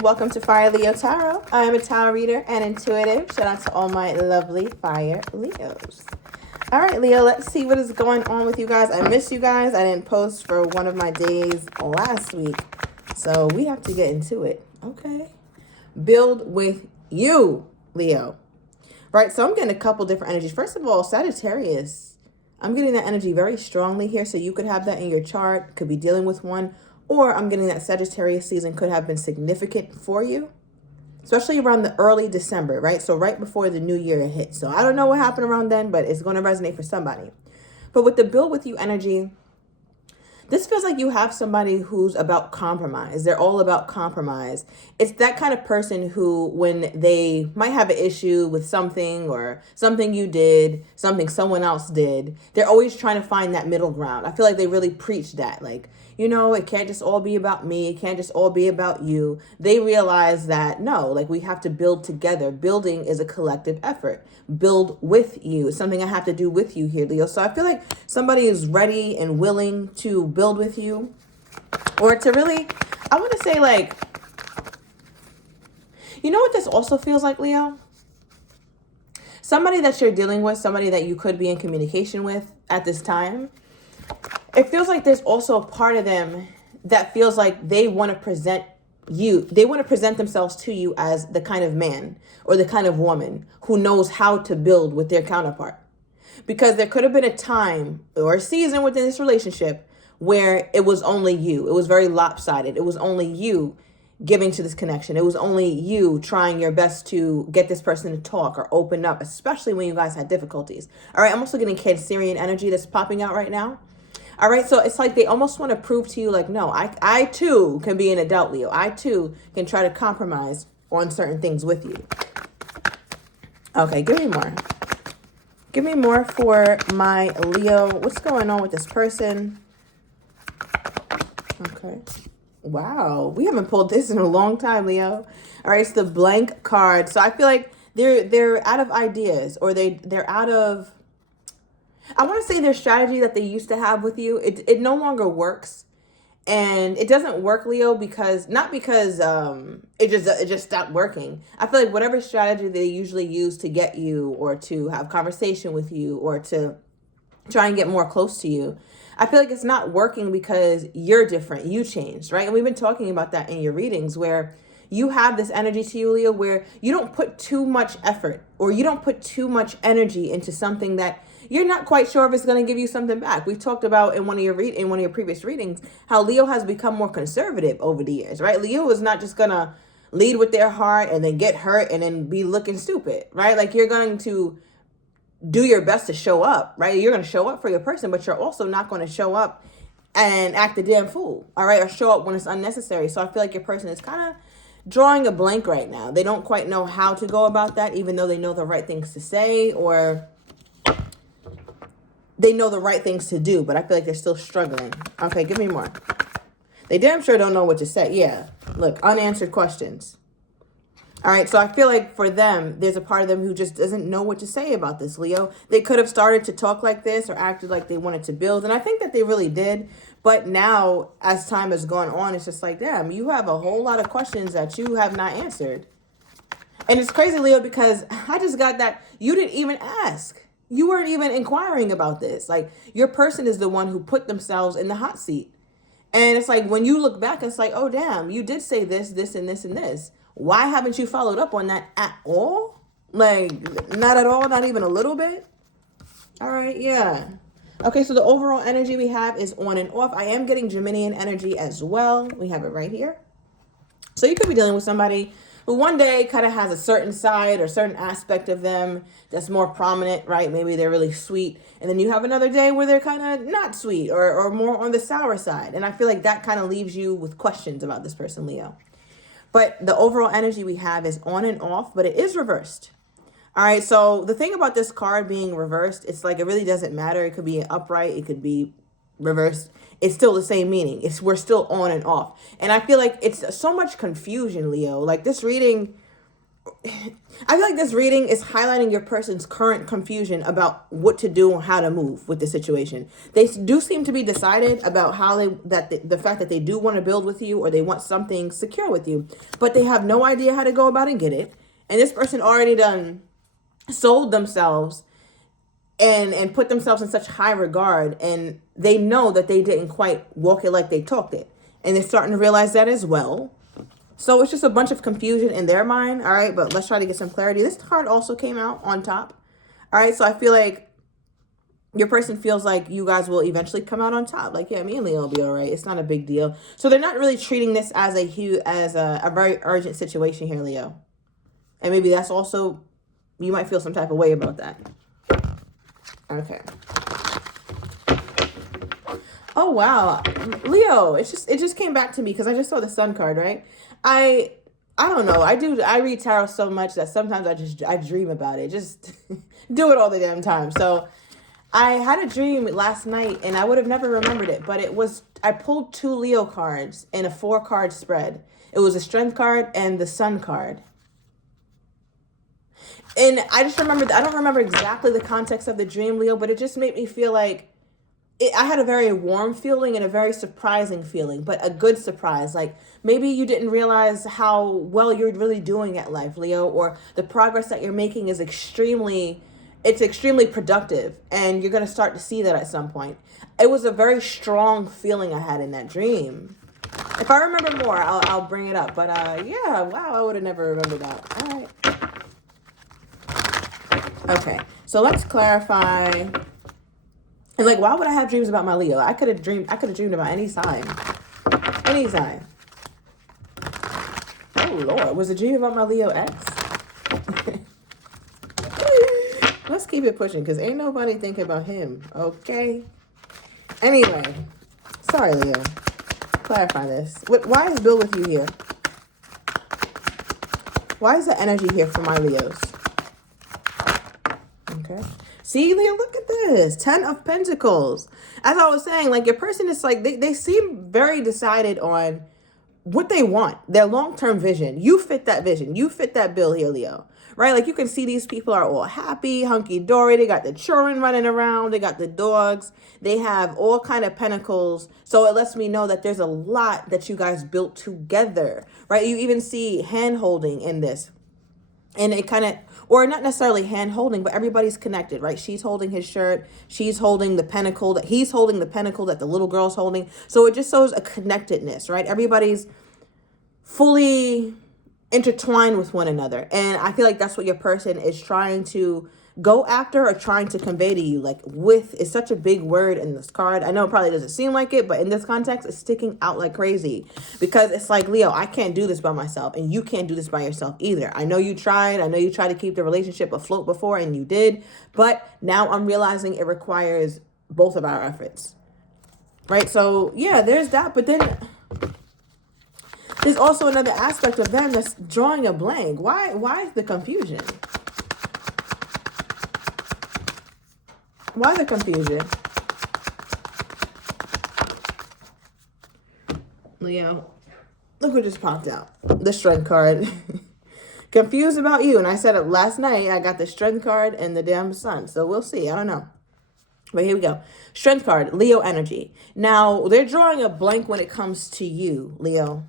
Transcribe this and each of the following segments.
Welcome to Fire Leo Tarot. I am a tarot reader and intuitive. Shout out to all my lovely Fire Leos. All right, Leo, let's see what is going on with you guys. I miss you guys. I didn't post for one of my days last week, so we have to get into it. Okay. Build with you, Leo. Right, so I'm getting a couple different energies. First of all, Sagittarius. I'm getting that energy very strongly here, so you could have that in your chart, could be dealing with one, or I'm getting that Sagittarius season could have been significant for you, especially around the early December, right? So right before the new year hits. So I don't know what happened around then, but it's going to resonate for somebody. But with the build with you energy, this feels like you have somebody who's about compromise. They're all about compromise. It's that kind of person who, when they might have an issue with something or something you did, something someone else did, they're always trying to find that middle ground. I feel like they really preach that. Like, you know, it can't just all be about me. It can't just all be about you. They realize that, no, like we have to build together. Building is a collective effort. Build with you. It's something I have to do with you here, Leo. So I feel like somebody is ready and willing to build with you, or to really, I want to say, like, you know what this also feels like, Leo? Somebody that you're dealing with, somebody that you could be in communication with at this time. It feels like there's also a part of them that feels like they want to present you. They want to present themselves to you as the kind of man or the kind of woman who knows how to build with their counterpart. Because there could have been a time or a season within this relationship where it was only you. It was very lopsided. It was only you giving to this connection. It was only you trying your best to get this person to talk or open up, especially when you guys had difficulties. All right, I'm also getting Cancerian energy that's popping out right now. All right, so it's like they almost want to prove to you, like, no, I too can be an adult, Leo. I too can try to compromise on certain things with you. Okay, give me more. Give me more for my Leo. What's going on with this person? Okay. Wow, we haven't pulled this in a long time, Leo. All right, it's the blank card. So I feel like they're out of ideas, or they're out of, I want to say, their strategy that they used to have with you. It no longer works. And it doesn't work, Leo, because not because it just stopped working. I feel like whatever strategy they usually use to get you, or to have conversation with you, or to try and get more close to you, I feel like it's not working because you're different. You changed, right? And we've been talking about that in your readings, where you have this energy to you, Leo, where you don't put too much effort, or you don't put too much energy into something that you're not quite sure if it's going to give you something back. We've talked about in one of your previous readings how Leo has become more conservative over the years, right? Leo is not just going to lead with their heart and then get hurt and then be looking stupid, right? Like, you're going to do your best to show up, right? You're going to show up for your person, but you're also not going to show up and act a damn fool, all right? Or show up when it's unnecessary. So I feel like your person is kind of drawing a blank right now. They don't quite know how to go about that, even though they know the right things to say, or they know the right things to do, but I feel like they're still struggling. Okay, give me more. They damn sure don't know what to say. Yeah, look, unanswered questions. All right, so I feel like for them, there's a part of them who just doesn't know what to say about this, Leo. They could have started to talk like this or acted like they wanted to build, and I think that they really did. But now, as time has gone on, it's just like, damn, you have a whole lot of questions that you have not answered. And it's crazy, Leo, because I just got that you didn't even ask. You weren't even inquiring about this. Like, your person is the one who put themselves in the hot seat. And it's like, when you look back, it's like, oh, damn, you did say this, this, and this, and this. Why haven't you followed up on that at all? Like, not at all, not even a little bit? All right, yeah. Okay, so the overall energy we have is on and off. I am getting Geminian energy as well. We have it right here. So you could be dealing with somebody who one day kind of has a certain side or certain aspect of them that's more prominent, right? Maybe they're really sweet. And then you have another day where they're kind of not sweet, or more on the sour side. And I feel like that kind of leaves you with questions about this person, Leo. But the overall energy we have is on and off, but it is reversed. All right, so the thing about this card being reversed, it's like it really doesn't matter. It could be upright, it could be reversed. It's still the same meaning. We're still on and off. And I feel like it's so much confusion, Leo. Like, this reading I feel like this reading is highlighting your person's current confusion about what to do and how to move with the situation. They do seem to be decided about how the fact that they do want to build with you, or they want something secure with you, but they have no idea how to go about and get it. And this person already done sold themselves and put themselves in such high regard, and they know that they didn't quite walk it like they talked it. And they're starting to realize that as well. So it's just a bunch of confusion in their mind. All right, but let's try to get some clarity. This card also came out on top. All right, so I feel like your person feels like you guys will eventually come out on top. Like, yeah, me and Leo will be all right. It's not a big deal. So they're not really treating this as a very urgent situation here, Leo. And maybe that's also, you might feel some type of way about that. Okay. Oh, wow. Leo, it just came back to me because I just saw the Sun card, right? I don't know. I read tarot so much that sometimes I dream about it. Just do it all the damn time. So I had a dream last night and I would have never remembered it, but I pulled 2 Leo cards in a 4-card spread. It was a Strength card and the Sun card. And I just remembered, I don't remember exactly the context of the dream, Leo, but it just made me feel like I had a very warm feeling and a very surprising feeling, but a good surprise. Like maybe you didn't realize how well you're really doing at life, Leo, or the progress that you're making is extremely productive, and you're going to start to see that at some point. It was a very strong feeling I had in that dream. If I remember more, I'll bring it up. But yeah, wow, I would have never remembered that. All right. Okay, so let's clarify. And like, why would I have dreams about my Leo? I could have dreamed about any sign. Any sign. Oh Lord, was a dream about my Leo ex? Let's keep it pushing, because ain't nobody thinking about him, okay? Anyway, sorry Leo. Clarify this. Why is Bill with you here? Why is the energy here for my Leos? Okay. See, Leo, look at this. 10 of Pentacles. As I was saying, like your person is like, they seem very decided on what they want, their long-term vision. You fit that vision. You fit that bill here, Leo. Right? Like you can see these people are all happy, hunky-dory. They got the children running around. They got the dogs. They have all kind of pentacles. So it lets me know that there's a lot that you guys built together. Right? You even see hand-holding in this. And it kind of, or not necessarily hand holding, but everybody's connected, right? She's holding his shirt. She's holding the pentacle that he's holding, the pentacle that the little girl's holding. So it just shows a connectedness, right? Everybody's fully intertwined with one another. And I feel like that's what your person is trying to go after or trying to convey to you. Like with is such a big word in this card. I know it probably doesn't seem like it, but in this context, it's sticking out like crazy because it's like, Leo, I can't do this by myself and you can't do this by yourself either. I know you tried. I know you tried to keep the relationship afloat before and you did, but now I'm realizing it requires both of our efforts, right? So yeah, there's that. But then there's also another aspect of them that's drawing a blank. Why is the confusion? Why the confusion? Leo, look what just popped out. The Strength card. Confused about you. And I said it last night. I got the Strength card and the damn Sun. So we'll see. I don't know. But here we go. Strength card, Leo energy. Now, they're drawing a blank when it comes to you, Leo.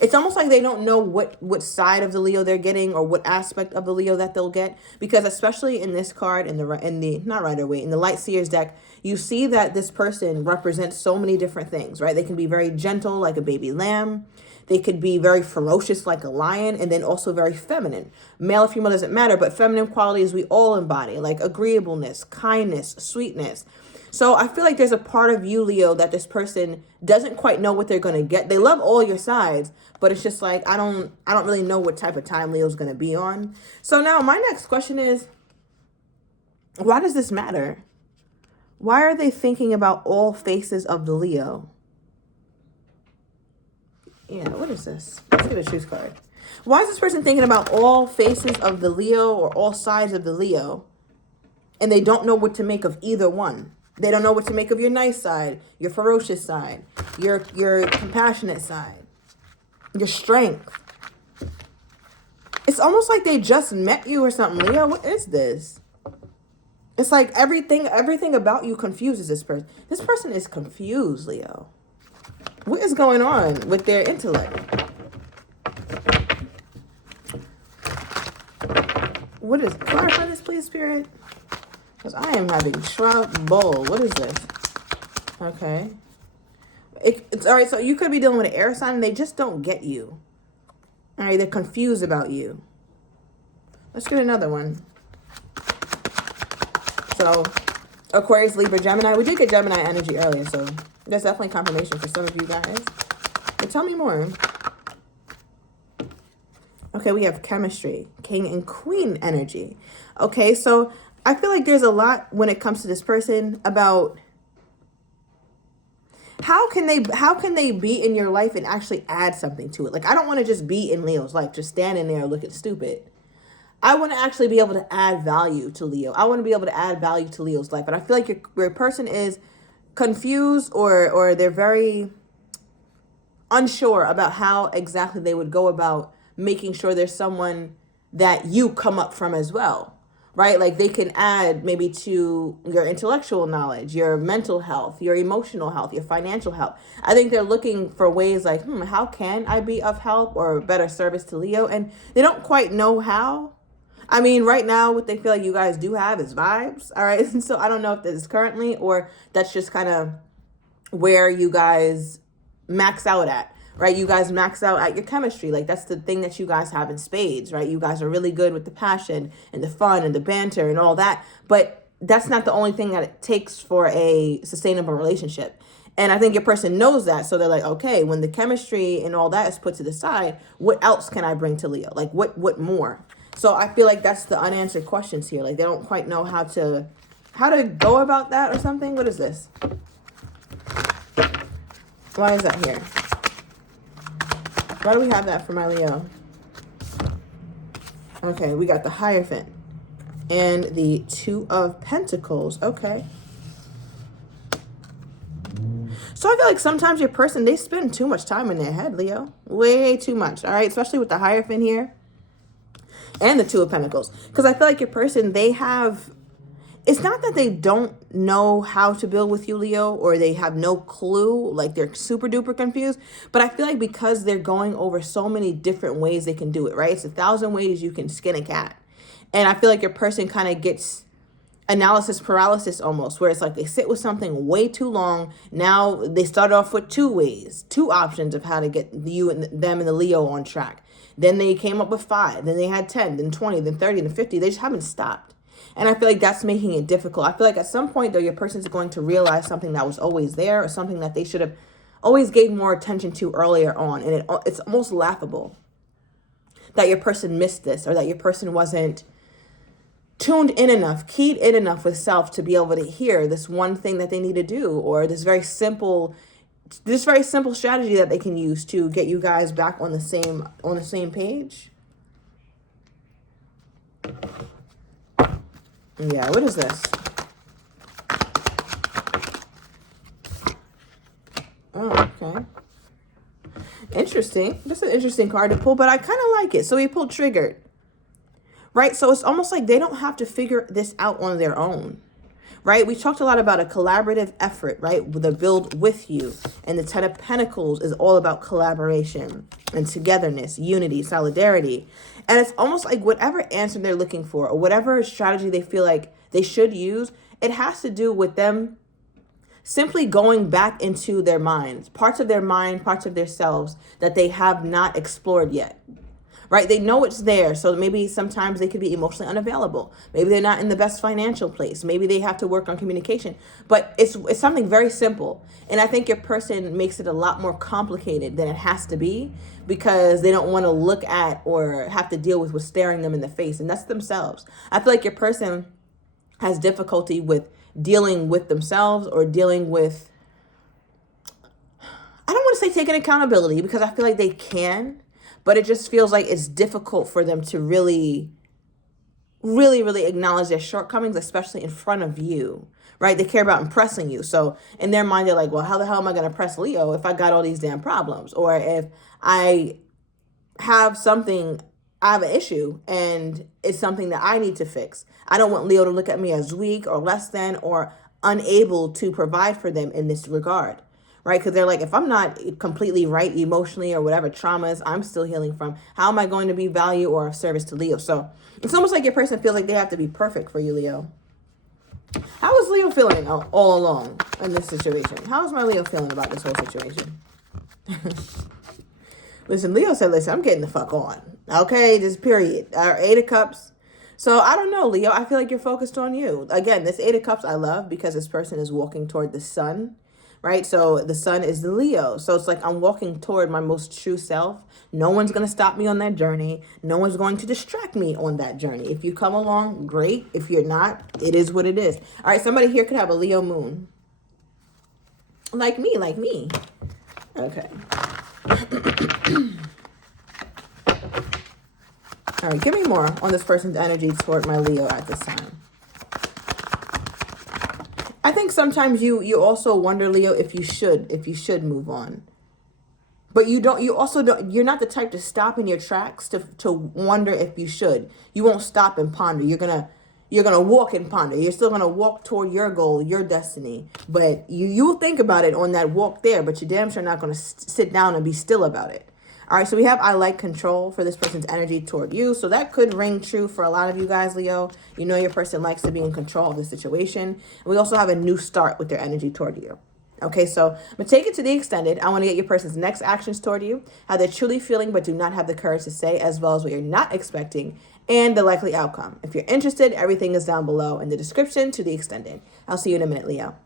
It's almost like they don't know what side of the Leo they're getting or what aspect of the Leo that they'll get, because especially in this card in the not Rider-Waite, in the Light Seers deck, you see that this person represents so many different things, right? They can be very gentle like a baby lamb. They could be very ferocious like a lion, and then also very feminine. Male or female doesn't matter, but feminine qualities we all embody, like agreeableness, kindness, sweetness. So I feel like there's a part of you, Leo, that this person doesn't quite know what they're going to get. They love all your sides, but it's just like, I don't really know what type of time Leo's going to be on. So now my next question is, why does this matter? Why are they thinking about all faces of the Leo? Yeah, what is this? Let's get a Truth card. Why is this person thinking about all faces of the Leo or all sides of the Leo, and they don't know what to make of either one? They don't know what to make of your nice side, your ferocious side, your compassionate side, your strength. It's almost like they just met you or something. Leo, what is this? It's like everything about you confuses this person. This person is confused, Leo. What is going on with their intellect? What is, clarify this, please, Spirit? Because I am having trouble. What is this? Okay. It's all right. So you could be dealing with an air sign and they just don't get you. All right. They're confused about you. Let's get another one. So Aquarius, Libra, Gemini. We did get Gemini energy earlier. So that's definitely confirmation for some of you guys. But tell me more. Okay, we have chemistry, King and Queen energy. Okay, so I feel like there's a lot when it comes to this person about how can they be in your life and actually add something to it. Like, I don't want to just be in Leo's life, just standing there looking stupid. I want to actually be able to add value to Leo. I want to be able to add value to Leo's life. But I feel like your person is confused or they're very unsure about how exactly they would go about making sure there's someone that you come up from as well, right? Like they can add maybe to your intellectual knowledge, your mental health, your emotional health, your financial health. I think they're looking for ways like, how can I be of help or better service to Leo? And they don't quite know how. I mean, right now, what they feel like you guys do have is vibes, all right? And so I don't know if that is currently or that's just kind of where you guys max out at. Right? You guys max out at your chemistry. Like that's the thing that you guys have in spades, right? You guys are really good with the passion and the fun and the banter and all that. But that's not the only thing that it takes for a sustainable relationship. And I think your person knows that. So they're like, okay, when the chemistry and all that is put to the side, what else can I bring to Leo? Like what more? So I feel like that's the unanswered questions here. Like they don't quite know how to go about that or something. What is this? Why is that here? Why do we have that for my Leo? Okay, we got the Hierophant and the Two of Pentacles. Okay. So I feel like sometimes your person, they spend too much time in their head, Leo. Way too much, all right? Especially with the Hierophant here and the Two of Pentacles. Because I feel like your person, they have... It's not that they don't know how to build with you, Leo, or they have no clue, like they're super duper confused. But I feel like because they're going over so many different ways they can do it, right? It's 1,000 ways you can skin a cat. And I feel like your person kind of gets analysis paralysis almost, where it's like they sit with something way too long. Now they start off with 2 ways, 2 options of how to get you and them and the Leo on track. Then they came up with 5, then they had 10, then 20, then 30, then 50. They just haven't stopped. And I feel like that's making it difficult. I feel like at some point, though, your person's going to realize something that was always there or something that they should have always gave more attention to earlier on. And it's almost laughable that your person missed this or that your person wasn't tuned in enough, keyed in enough with self to be able to hear this one thing that they need to do or this very simple strategy that they can use to get you guys back on the same page. Yeah, what is this? Oh, okay. Interesting. This is an interesting card to pull, but I kind of like it. So we pulled Triggered, right? So it's almost like they don't have to figure this out on their own, right? We talked a lot about a collaborative effort, right? The build with you. And the Ten of Pentacles is all about collaboration and togetherness, unity, solidarity. And it's almost like whatever answer they're looking for or whatever strategy they feel like they should use, it has to do with them simply going back into their minds, parts of their mind, parts of their selves that they have not explored yet. Right? They know it's there. So maybe sometimes they could be emotionally unavailable. Maybe they're not in the best financial place. Maybe they have to work on communication. But it's something very simple. And I think your person makes it a lot more complicated than it has to be because they don't want to look at or have to deal with what's staring them in the face. And that's themselves. I feel like your person has difficulty with dealing with themselves or dealing with, I don't want to say taking accountability because I feel like they can. But it just feels like it's difficult for them to really acknowledge their shortcomings, especially in front of you, right? They care about impressing you. So in their mind, they're like, well, how the hell am I going to impress Leo if I got all these damn problems? Or if I have something I have an issue and it's something that I need to fix. I don't want Leo to look at me as weak or less than or unable to provide for them in this regard, right? Because they're like, if I'm not completely right emotionally or whatever traumas I'm still healing from, how am I going to be value or of service to Leo? So it's almost like your person feels like they have to be perfect for you, Leo. How is Leo feeling all along in this situation? How is my Leo feeling about this whole situation? Listen, Leo said, listen, I'm getting the fuck on. Okay, just period. Eight of Cups. So I don't know, Leo. I feel like you're focused on you. Again, this Eight of Cups I love because this person is walking toward the sun, right? So the sun is the Leo. So it's like I'm walking toward my most true self. No one's going to stop me on that journey. No one's going to distract me on that journey. If you come along, great. If you're not, it is what it is. All right, somebody here could have a Leo moon. Like me. Okay. All right, give me more on this person's energy toward my Leo at this time. I think sometimes you also wonder, Leo, if you should move on. But you also don't, you're not the type to stop in your tracks to wonder if you should. You won't stop and ponder. You're gonna walk and ponder. You're still gonna walk toward your goal, your destiny. But you'll think about it on that walk there, but you're damn sure not gonna sit down and be still about it. All right, so we have I like control for this person's energy toward you. So that could ring true for a lot of you guys, Leo. You know your person likes to be in control of the situation. And we also have a new start with their energy toward you. Okay, so I'm going to take it to the extended. I want to get your person's next actions toward you, how they're truly feeling but do not have the courage to say, as well as what you're not expecting, and the likely outcome. If you're interested, everything is down below in the description to the extended. I'll see you in a minute, Leo.